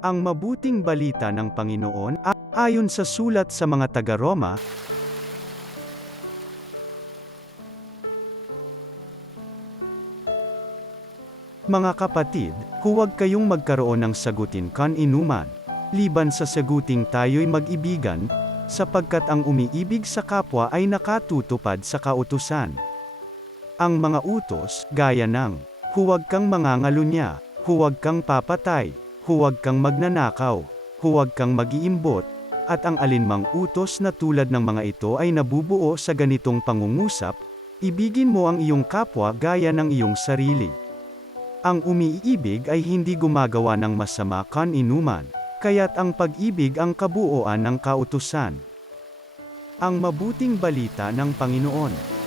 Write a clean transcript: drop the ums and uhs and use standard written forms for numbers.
Ang mabuting balita ng Panginoon, ayon sa sulat sa mga taga-Roma, mga kapatid, huwag kayong magkaroon ng sagutin kan-inuman, liban sa saguting tayo'y mag-ibigan, sapagkat ang umiibig sa kapwa ay nakatutupad sa kautusan. Ang mga utos, gaya ng, huwag kang mangangalunya, huwag kang papatay, huwag kang magnanakaw, huwag kang mag-iimbot, at ang alinmang utos na tulad ng mga ito ay nabubuo sa ganitong pangungusap, ibigin mo ang iyong kapwa gaya ng iyong sarili. Ang umiibig ay hindi gumagawa ng masama kan-inuman, kaya't ang pag-ibig ang kabuuan ng kautusan. Ang mabuting balita ng Panginoon.